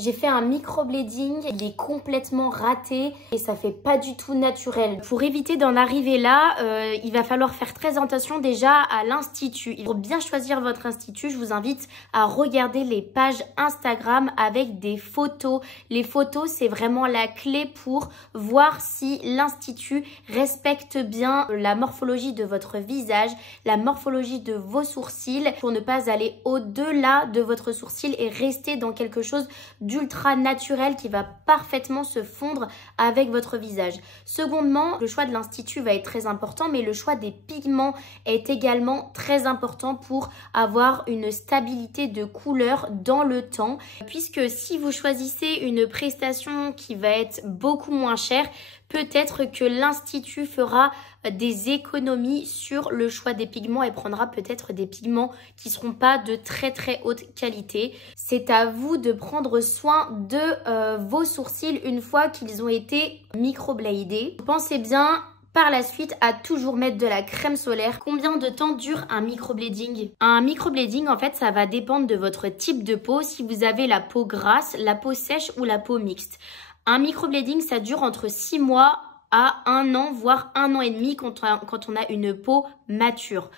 J'ai fait un microblading, il est complètement raté et ça fait pas du tout naturel. Pour éviter d'en arriver là, il va falloir faire très attention déjà à l'institut. Pour bien choisir votre institut, je vous invite à regarder les pages Instagram avec des photos. Les photos, c'est vraiment la clé pour voir si l'institut respecte bien la morphologie de votre visage, la morphologie de vos sourcils, pour ne pas aller au-delà de votre sourcil et rester dans quelque chose d'ultra naturel qui va parfaitement se fondre avec votre visage. Secondement, le choix de l'institut va être très important, mais le choix des pigments est également très important pour avoir une stabilité de couleur dans le temps, puisque si vous choisissez une prestation qui va être beaucoup moins chère, peut-être que l'institut fera des économies sur le choix des pigments et prendra peut-être des pigments qui ne seront pas de très très haute qualité. C'est à vous de prendre soin de vos sourcils une fois qu'ils ont été microbladés. Pensez bien par la suite à toujours mettre de la crème solaire. Combien de temps dure un microblading? Un microblading, en fait, ça va dépendre de votre type de peau, si vous avez la peau grasse, la peau sèche ou la peau mixte. Un microblading, ça dure entre 6 mois à 1 an, voire 1 an et demi quand on a une peau mature.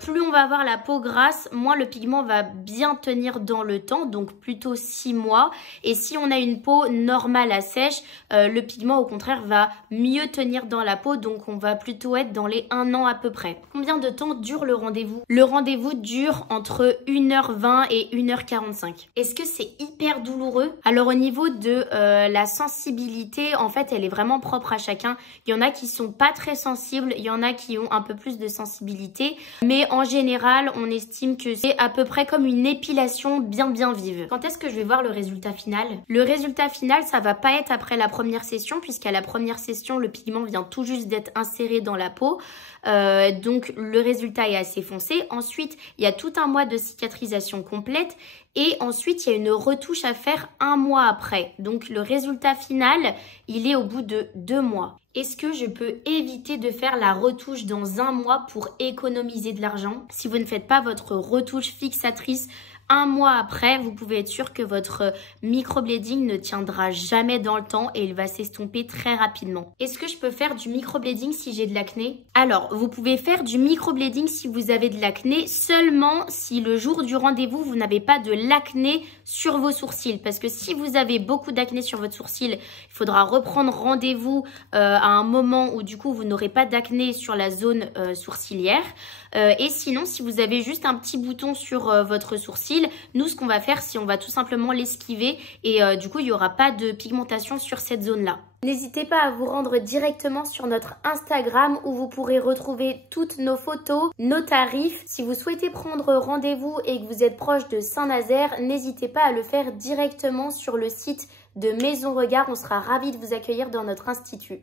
Plus on va avoir la peau grasse, moins le pigment va bien tenir dans le temps, donc plutôt 6 mois. Et si on a une peau normale à sèche, le pigment au contraire va mieux tenir dans la peau, donc on va plutôt être dans les 1 an à peu près. Combien de temps dure le rendez-vous? Le rendez-vous dure entre 1h20 et 1h45. Est-ce que c'est hyper douloureux? Alors au niveau de la sensibilité, en fait elle est vraiment propre à chacun. Il y en a qui sont pas très sensibles, il y en a qui ont un peu plus de sensibilité. Mais en général, on estime que c'est à peu près comme une épilation bien vive. Quand est-ce que je vais voir le résultat final? Le résultat final, ça va pas être après la première session, puisqu'à la première session, le pigment vient tout juste d'être inséré dans la peau. Donc le résultat est assez foncé. Ensuite, il y a tout un mois de cicatrisation complète. Et ensuite, il y a une retouche à faire 1 mois après. Donc le résultat final, il est au bout de 2 mois. Est-ce que je peux éviter de faire la retouche dans 1 mois pour économiser de l'argent? Si vous ne faites pas votre retouche fixatrice 1 mois après, vous pouvez être sûr que votre microblading ne tiendra jamais dans le temps et il va s'estomper très rapidement. Est-ce que je peux faire du microblading si j'ai de l'acné? Alors, vous pouvez faire du microblading si vous avez de l'acné seulement si le jour du rendez-vous, vous n'avez pas de l'acné sur vos sourcils. Parce que si vous avez beaucoup d'acné sur votre sourcil, il faudra reprendre rendez-vous à un moment où du coup, vous n'aurez pas d'acné sur la zone sourcilière. Et sinon, si vous avez juste un petit bouton sur votre sourcil, nous, ce qu'on va faire, c'est on va tout simplement l'esquiver et du coup, il n'y aura pas de pigmentation sur cette zone-là. N'hésitez pas à vous rendre directement sur notre Instagram où vous pourrez retrouver toutes nos photos, nos tarifs. Si vous souhaitez prendre rendez-vous et que vous êtes proche de Saint-Nazaire, n'hésitez pas à le faire directement sur le site de Maison Regard. On sera ravis de vous accueillir dans notre institut.